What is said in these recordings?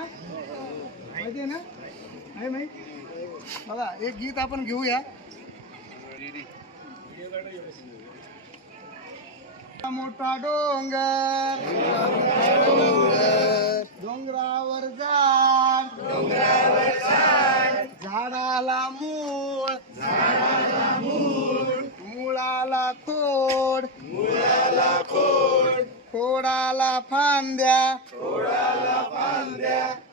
ना, माहिती आहे ना, आहे माहिती. बघा एक गीत आपण घेऊया. मोठा डोंगर, डोंगरावर झाड, झाडाला मूळ, मुळाला खोड, खोडाला फांद्या,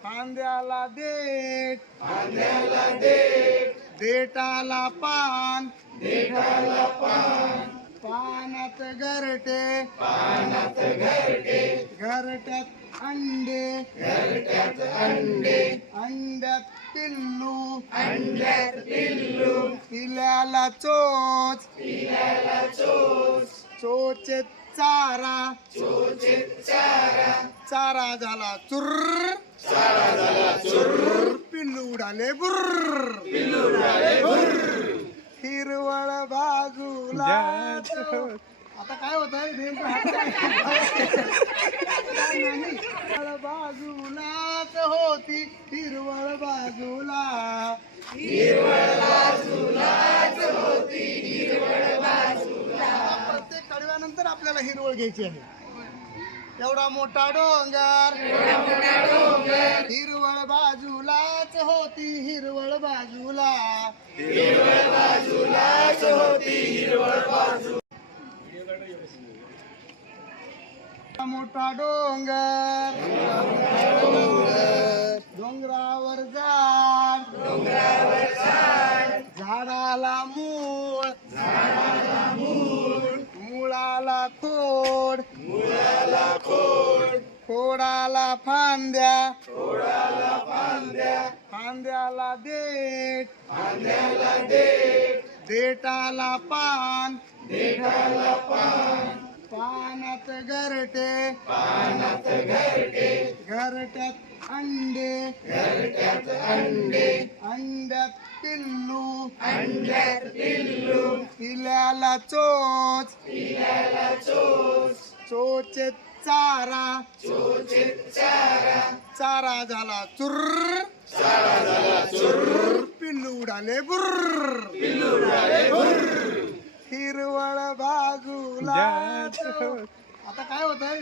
फांद्याला देठ, देठाला पान, पानात घरटे, घरट्यात अंडे, अंड्यात पिल्लू, पिल्याला चोच, चोचेत चारा, चारा झाला चुर्र, पिल्लू उडाले बुर्र, हिरवळ बाजूला. आता काय होत आहे हिरवळ बाजूलाच होती, हिरवळ बाजूला, प्रत्येक कडव्यानंतर आपल्याला हिरवळ घ्यायची आहे. एवढा मोठा डोंगर, हिरवळ बाजूलाच होती, हिरवळ बाजूला, मोठा डोंगर, डोंगरावर झाड, झाडाला मूळ, मुळाला खोड, खोडाला फांद्या, फांद्याला देठ, देठाला पान, पानात घरटे, घरट्यात अंडे, अंड्यात पिल्लू, पिल्याला चोच, चोचेत चारा, चारा झाला चुर्र, पिल्लू उडाले बुर्र, हिरवळ बाजूला. आता काय होत आहे